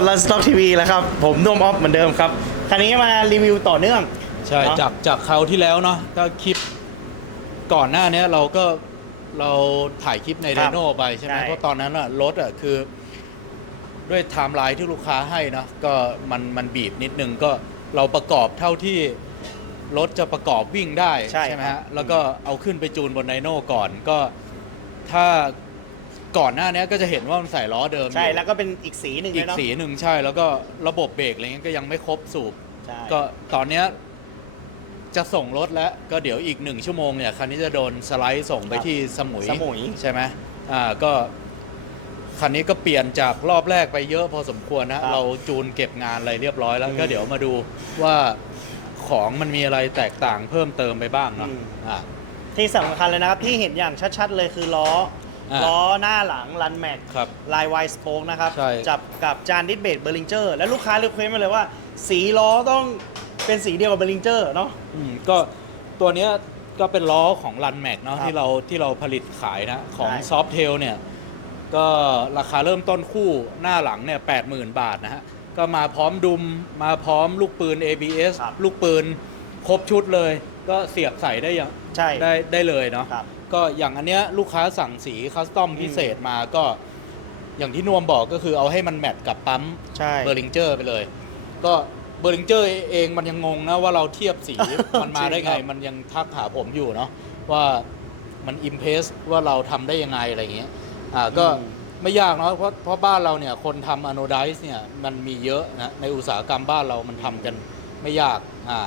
กับรันสต็อกทีวีแล้วครับ ผมนุ่มออฟเหมือนเดิมครับคันนี้มารีวิวต่อเนื่อง ใช่ เนอะ จากจากคราวที่แล้วเนาะก็คลิปก่อนหน้าเนี้ยเราก็เราถ่ายคลิปในคเรรับโน่ไปใช่ไหมใช่เพราะตอนนั้นอะรถอะคือ ด้วยไทม์ไลน์ที่ลูกค้าให้เนาะก็มันมันบีบนิดนึงก็เราประกอบเท่าที่รถจะประกอบวิ่งได้ใช่ไหมครัฮะบแล้วก็เอาขึ้นไปจูนบนไดโน่ก่อนก็ถ้า ก่อนหน้าเนี้ยก็จะเห็นว่ามันใส่ล้อเดิมอยู่ใช่แล้วก็เป็นอีกสีหนึ่งอีเลยกเนาะสีหนึ่งใช่ แล้วก็ระบบเบรกอะไรเงี้ยก็ยังไม่ครบสูบ ใช่ก็ตอนเนี้ยจะส่งรถแล้วก็เดี๋ยวอีกหนึ่งชั่วโมงเนี่ยคันนี้จะโดนสไลด์ส่งไปที่สมุย สมุย ใช่ไหมอ่า ก็คันนี้ก็เปลี่ยนจากรอบแรกไปเยอะพอสมควรนะเราจูนเก็บงานอะไรเรียบร้อยแล้ว อืมก็เดี๋ยวมาดูว่าของมันมีอะไรแตกต่างเพิ่มเติมไปบ้างเนาะอืม อ่า ที่สำคัญเลยนะครับ ที่เห็นอย่างชัด ๆ เลยคือล้อ อ่าล้อหน้าหลังรันแม็กครับลายไวสโปกนะครับ ใช่ จับกับจานดิสเบรเบอร์ลิงเจอร์ แล้วลูกค้ารีเควสมาเลยว่า สีล้อต้องเป็นสีเดียวกับเบอร์ลิงเจอร์เนาะ อืมก็ตัวเนี้ยก็เป็นล้อของรันแม็กเนาะครับที่เราที่เราผลิตขายนะของใช่ ซอฟเทลเนี่ย ก็ราคาเริ่มต้นคู่หน้าหลังเนี่ยแปดหมื่นบาทนะฮะ ก็มาพร้อมดุมมาพร้อมลูกปืน ABS ครับ ลูกปืน ครบชุดเลย ก็เสียบใส่ได้อย่างใช่ ได้ได้เลยเนาะครับ ก็อย่างอันเนี้ยลูกค้าสั่งสีคัสตอมอืมพิเศษมาก็ อย่างที่นวมบอกก็คือเอาให้มันแมทกับปั๊มใช่ เบอร์ลิงเจอร์ไปเลย ก็เบอร์ลิงเจอร์เองมันยังงงนะว่าเราเทียบสี มันมาได้จริงไงครับ มันยังทักหาผมอยู่เนาะว่ามันอิมเพสว่าเราทำได้ยังไงอะไรอย่างเงี้ยอ่าก็อืมไม่ยากเนาะเพราะเพราะบ้านเราเนี่ยคนทำอโนไดส์เนี่ยมันมีเยอะนะในอุตสาหกรรมบ้านเรามันทำกันไม่ยากอ่า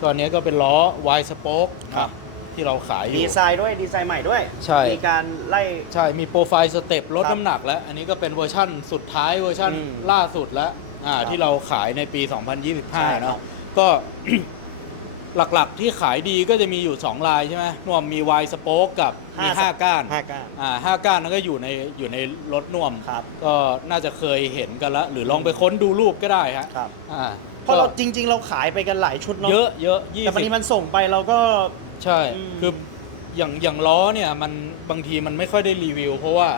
ตัวเนี้ยก็เป็นล้อไวสโป๊กครับ ที่เราขายอยู่ ดีไซน์ด้วยดีไซน์ใหม่ด้วย ใช่ มีการไล่ ใช่ มีโปรไฟล์สเต็ปลดครับน้ำหนักแล้ว อันนี้ก็เป็นเวอร์ชั่นสุดท้ายเวอร์ชั่นอืมล่าสุดแล้วอ่าครับที่เราขายในปี ใช่2025เนาะก็ หลักๆที่ขายดีก็จะมีอยู่ 2 ลายใช่ไหมนวมมี Y สโป๊กกับมีห้า5ก้านห้าก้าน อ่าห้าก้านนั้นก็อยู่ในอยู่ในรถนวม ครับ ก็น่าจะเคยเห็นกันแล้วหรือลองไปค้นดูรูปก็ได้ฮะครับอ่าเพราะเราก็จริง ๆ เราขายไปกันหลายชุดเนาะเยอะเยอะยี่แต่บางสิทีบมันส่งไปเราก็ใช่ อืม คืออย่างอย่างล้อเนี่ยมันบางทีมันไม่ค่อยได้รีวิว เพราะว่า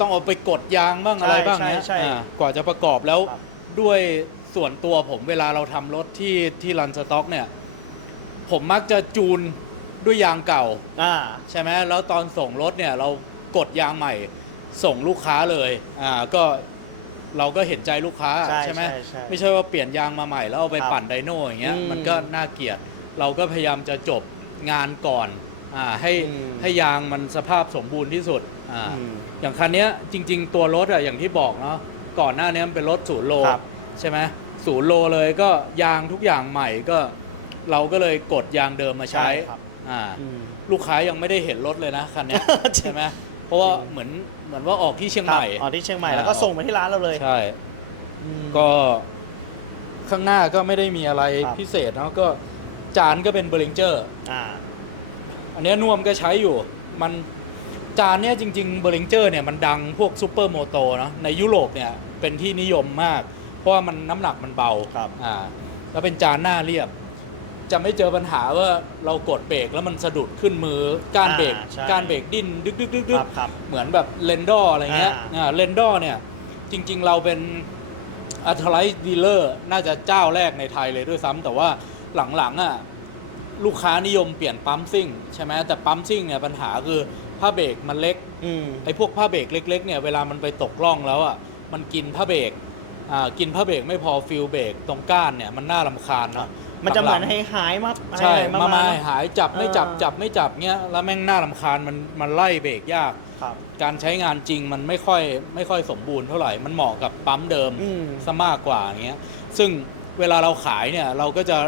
ต้องเอาไปกดยางบ้างอะไรบ้างเนี่ยใช่ใช่อ่ากว่าจะประกอบแล้วครับ ด้วยส่วนตัวผมเวลาเราทำรถที่ที่รันสต็อกเนี่ย ผมมักจะจูนด้วยยางเก่า อ่า ใช่ไหมแล้วตอนส่งรถเนี่ยเรากดยางใหม่ส่งลูกค้าเลยอ่าก็เราก็เห็นใจลูกค้าใช่ไหมใช่ใช่ไม่ใช่ว่าเปลี่ยนยางมาใหม่แล้วเอาไปครับปั่นไดโน่อย่างเงี้ยอืมมันก็น่าเกลียด เราก็พยายามจะจบงานก่อนอ่าให้อืม ให้ยางมันสภาพสมบูรณ์ที่สุดอ่าอืม อย่างคันเนี้ยจริง ๆ ตัวรถอะอย่างที่บอกเนาะก่อนหน้านี้มันเป็นรถศูนย์โลครับ ใช่ไหมศูนย์โลเลยก็ยางทุกอย่างใหม่ก็ เราก็เลยกดยางเดิมมาใช้ใช่ครับอ่าอืม ลูกค้ายังไม่ได้เห็นรถเลยนะคันเนี้ยใช่ไหมเพราะว่าเหมือนเหมือนว่าออกที่เชียงครัใหบม่ อ๋อที่เชียงใหม่อ่าแล้วก็ส่งมาที่ร้านเราเลยใช่ อืม ก็ข้างหน้าก็ไม่ได้มีอะไรครับพิเศษเนาะก็ จานก็เป็นเบริงเจอร์อ่า อันเนี้ยนวมก็ใช้อยู่ มันจานเนี้ยจริง ๆเบริงเจอร์เนี่ยมันดังพวกซูเปอร์โมโตเนาะในยุโรปเนี่ยเป็นที่นิยมมาก เพราะว่ามันน้ำหนักมันเบาครับ อ่าแล้วเป็นจานหน้าเรียบ จะไม่เจอปัญหาว่าเรากดเบรกแล้วมันสะดุดขึ้นมือก้านเบรกอ่าใช่ ก้านเบรกดิ้นดึกดึกดึกดึคก รับครับ เหมือนแบบเลนดอร์อะไรเงี้ยอ่าอ่าเลนดอร์เนี่ย จริง ๆ เราเป็นอัทไลท์ดีลเลอร์น่าจะเจ้าแรกในไทยเลยด้วยซ้ำแต่ว่า หลังๆอะลูกค้านิยมเปลี่ยนปั๊มซิ่งใช่ไหมแต่ปั๊มซิ่งเนี่ยปัญหาคือผ้าเบรกมันเล็กอืมไอ้พวกผ้าเบรกเล็ก ๆ เนี่ยเวลามันไปตกล่องแล้วอะมันกินผ้าเบรกอ่ากินผ้าเบรกไม่พอฟิลเบรกตรงก้านเนี่ยมันน่าลำคาญเนาะมันจะเหมือนลังๆให้หายมาใช่หยมามาเนอะหายจับไม่จับเออจับไม่จับเงี้ยแล้วแม่งน่ารำคาญมันมันไล่เบรกยากครับการใช้งานจริงมันไม่ค่อยไม่ค่อยสมบูรณ์เท่าไหร่มันเหมาะกับปั๊มเดิมอืมซะมากกว่าอย่างเงี้ยซึ่งเวลาเราขายเนี่ยเราก็จะ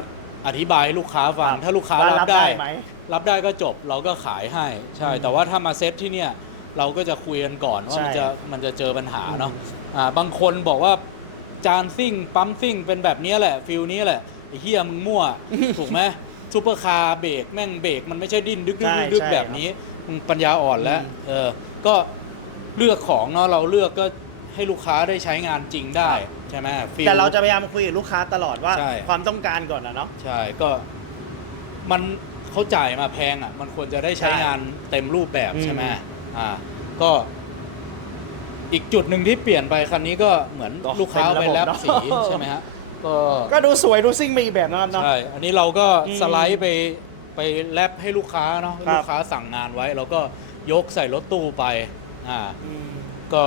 อธิบายให้ลูกค้าฟัง ครับถ้าลูกค้าว่ารับรับได้ ได้ไหม รับได้ก็จบเราก็ขายให้ ใช่ อืมแต่ว่าถ้ามาเซ็ตที่เนี่ย เราก็จะคุยกันก่อนว่าใช่มันจะมันจะเจอปัญหาเนาะอืม อ่าบางคนบอกว่าจานซิ่ง ปั๊มซิ่ง เป็นแบบเนี้ยแหละฟิลนี้แหละไอ้เฮียมึงมั่ว ถูกไหมซูเปอร์คาร์เบรกแม่งเบรกมันไม่ใช่ดิ้นดึกดึกใช่ดึกดึกใช่แบบนี้มึงปัญญาอ่อนแล้ว อืม เออ ก็เลือกของเนาะเราเลือกก็ ให้ลูกค้าได้ใช้งานจริงได้ใช่ไหมฟีลแต่เราจะพยายามคุยกับลูกค้าตลอดว่า ใช่ ความต้องการก่อนนะเนาะ ใช่ก็มันเขาจ่ายมาแพงอะ มันควรจะได้ใช้ใช่งานเต็มรูปแบบอืม ใช่ไหมอ่า ก็ อีกจุดหนึ่งที่เปลี่ยนไปคันนี้ก็เหมือนก็ลูกค้าเป็นระไปบบแลบเนอะ สีใช่ไหมฮะก็ก็ดูสวยดูซิ่งไปอีกแบบนะครับเนาะ ใช่อันนี้เราก็อืมสไลด์ไปไปแลบให้ลูกค้าเนาะครับ ลูกค้าสั่งงานไว้เราก็ยกใส่รถตู้ไป อ่า อืม ก็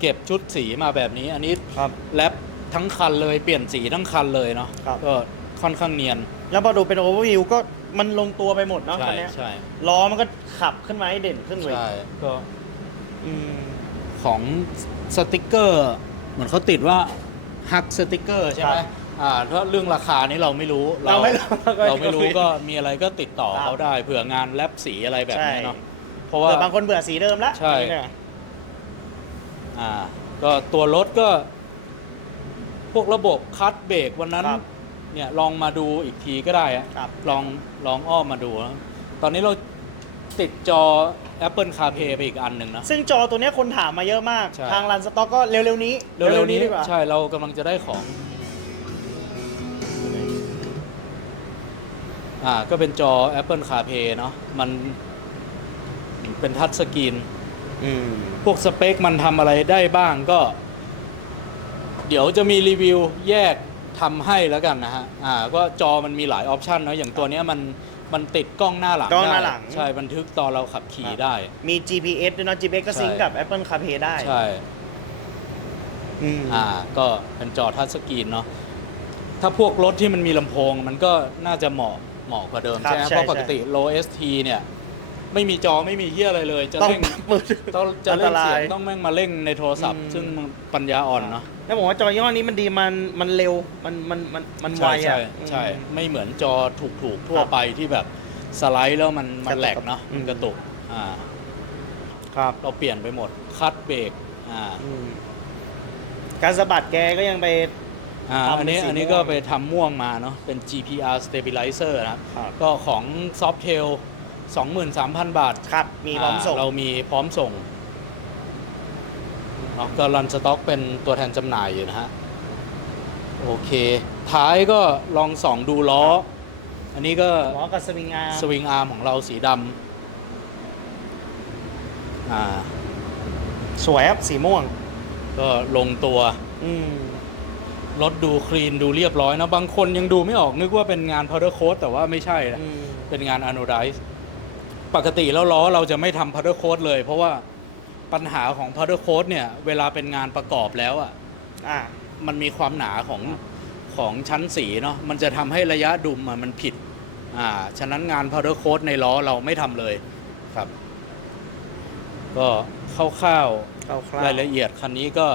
เก็บชุดสีมาแบบนี้ อันนี้ครับแลบทั้งคันเลยเปลี่ยนสีทั้งคันเลยเนาะครับ ก็ค่อนข้างเนียน แล้วพอดูเป็นโอเวอร์วิวก็มันลงตัวไปหมดเนาะใช่คันเนี้ยใช่ล้อมันก็ขับขึ้นมาให้เด่นขึ้นเลยใช่ก็อืมของสติกเกอร์ เหมือนเขาติดว่าฮักสติกเกอร์ใช่ไหมครับอ่าถ้าเรื่องราคานี้เราไม่รู้เราไม่รู้ เราไม่รู้ก็มีอะไรก็ติดต่อครับเขาได้เผื่องานแลบสีอะไรแบบนี้เนาะใช่เพราะว่า เผื่อบางคนเบื่อสีเดิมแล้วใช่ เนี่ย อ่าก็ตัวรถก็พวกระบบคัดเบรกวันนั้นครับเนี่ยลองมาดูอีกทีก็ได้อะครับ ลองลองอ้อมมาดูนะตอนนี้เราติดจอ Apple CarPlay ไปอีกอันหนึ่งนะ ซึ่งจอตัวเนี้ยคนถามมาเยอะมาก ใช่ ทางรันสต็อกก็เร็วๆนี้เร็วๆนี้ดีกว่าใช่เรากำลังจะได้ของ อ่าก็เป็นจอ Apple CarPlay เนาะมันเป็นทัชสกรีน อืมพวกสเปคมันทำอะไรได้บ้างก็ เดี๋ยวจะมีรีวิวแยกทำให้แล้วกันนะฮะ อ่า ก็จอมันมีหลายออปชันเนาะอย่างตัวเนี้ยมันมันติดกล้องหน้าหลังกล้องหน้าได้หลังใช่บันทึกตอนเราขับขี่ได้ มี GPS ด้วยเนาะ GPS ก็ซิงก์ใช่กับ Apple CarPlay ได้ใช่ อืมอ่า ก็เป็นจอทัชสกรีนเนาะ ถ้าพวกรถที่มันมีลำโพง มันก็น่าจะเหมาะเหมาะกว่าเดิมครับใช่ไหมใช่เพราะปกใช่ติ low ST เนี่ย ไม่มีจอไม่มีเฮียอะไรเลย จะต้องเร่งมือถือ ต้องจะเร่งเสียงอันตรายต้องแม่งมาเร่งในโทรศัพท์ อืม ซึ่งมันปัญญาอ่อนเนาะแล้วผมว่าจอยี่ห้อนี้มันดีมันมันเร็วมันมันมันมันไวใช่อะใช่ใช่อืม ไม่เหมือนจอถูกถูกๆทั่วครับไปที่แบบสไลด์แล้วมันมันกระตุกแหลกเนาะอืม มันกระตุกอ่าครับเราเปลี่ยนไปหมดคัดเบรกอ่าอืมการสะบัดแกก็ยังไป อ่าทำอันนี้เป็นสีอันนี้ม่วงก็ไปทำม่วงมาเนาะเป็น GPR stabilizer นะครับครับก็ของ Softail 23,000 บาทครับ มีพร้อมส่งาเรามีพร้อมส่งเนาะก็รันสต็อกเป็นตัวแทนจำหน่ายอยู่นะฮะ โอเค ท้ายก็ลองส่องดูล้อ อันนี้ก็ล้อกับสวิงอาร์มสวิงอาร์มของเราสีดำอ่า สวยครับ สีม่วง ก็ลงตัว อืม รถดูคลีนดูเรียบร้อยนะ บางคนยังดูไม่ออกนึกว่าเป็นงาน powder coat แต่ว่าไม่ใช่นะ อืม เป็นงาน anodize ปกติแล้วล้อเราจะไม่ทำ powder coat เลย เพราะว่าปัญหาของ powder coat เนี่ย เวลาเป็นงานประกอบแล้วอะอ่ามันมีความหนาของของชั้นสีเนาะมันจะทำให้ระยะดุมอะมันผิดอ่าฉะนั้นงาน powder coat ในล้อเราไม่ทำเลยครับ ก็คร่าวๆ คร่าวๆ รายละเอียดคันนี้ก็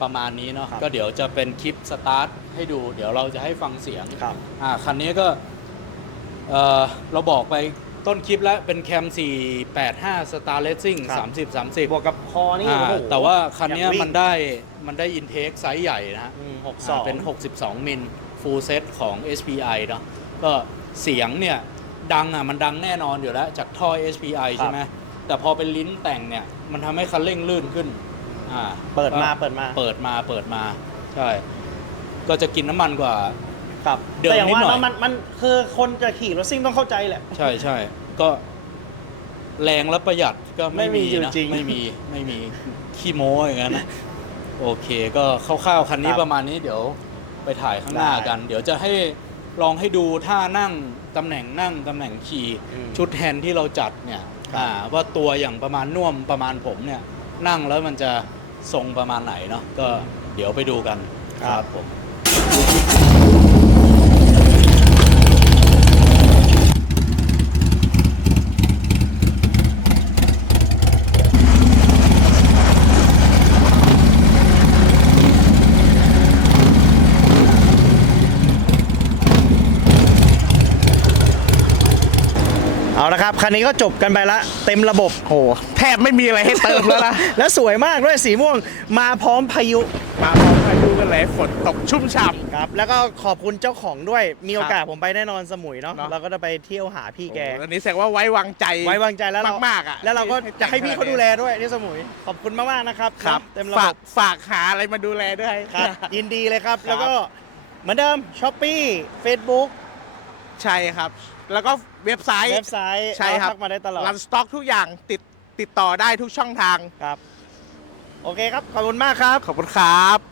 ประมาณนี้เนาะครับ ก็เดี๋ยวจะเป็นคลิปสตาร์ทให้ดู เดี๋ยวเราจะให้ฟังเสียงครับ อ่าคันนี้ก็เออเราบอกไป ต้นคลิปแล้วเป็นแคม 485 Star Racing ครับ 30 30บวกกับคอนี่อ่าโอ้โหแต่ว่าคันเนี้ยอยากวิ่ง มันได้มันได้อินเทคไซส์ใหญ่นะฮะ อืมอ่า62 เป็น 62 มิล full set ของ SPI เนาะก็เสียงเนี่ย ดังอะ มันดังแน่นอนอยู่แล้ว จากท่อ SPI ใช่ไหมแต่พอเป็นลิ้นแต่งเนี่ย มันทำให้คันเร่งลื่นขึ้น อ่าเปิดมาก็เปิดมา เปิดมาเปิดมา ใช่ ก็จะกินน้ำมันกว่า ครับเดิมแต่อย่างนิดว่าหน่อยเนอะมันมันคือคนจะขี่รถซิ่งต้องเข้าใจแหละ ใช่ใช่ก็แรงและประหยัดก็ไม่ไม่มีมีอยู่นะจริง ไม่มีไม่มีขี้โม้อย่างนั้นนะโอเค ก็คร่าวๆคันนี้ครับประมาณนี้เดี๋ยวไปถ่ายข้างหน้าได้กัน เดี๋ยวจะให้ลองให้ดูท่านั่งตำแหน่งนั่งตำแหน่งขี่อืม ชุดแฮนด์ที่เราจัดเนี่ยครับอ่าว่าตัวอย่างประมาณน่วมประมาณผมเนี่ย นั่งแล้วมันจะทรงประมาณไหนเนาะก็เดี๋ยวไปดูกันผมเอา ละครับคันนี้ก็จบกันไปละเต็มระบบโหแทบไม่มีอะไรให้เติมแล้วนะ แล้วสวยมากด้วยสีม่วงมาพร้อมพายุมาพร้อมพายุกันเลยฝนตกชุ่มฉ่ครับ แล้วก็ขอบคุณเจ้าของด้วยมีโอกาสผมไปแน่นอนสมุยเนาะเนอะ เราก็จะไปเที่ยวหาพี่ำแกโอ้อันนี้แสดงว่าไว้วางใจ ไว้วางใจแล้วเรามากๆอะแล้วเราก็ที่จะให้พี่เขาดูแลให้ด้วยที่สมุยขอบคุณมากๆนะครับครับ เต็มระฝาบกบฝากหาอะไรมาดูแลด้วย ครับ ยินดีเลยครับ ครับ แล้วก็เหมือนเดิมช้อปปี้เฟซบุ๊กใช่ครับ แล้วก็เว็บไซต์ เว็บไซต์ใช่ครับทักมาได้ตลอดรันสต็อกทุกอย่างติดติดต่อได้ทุกช่องทาง ครับ โอเคครับ ขอบคุณมากครับ ขอบคุณครับ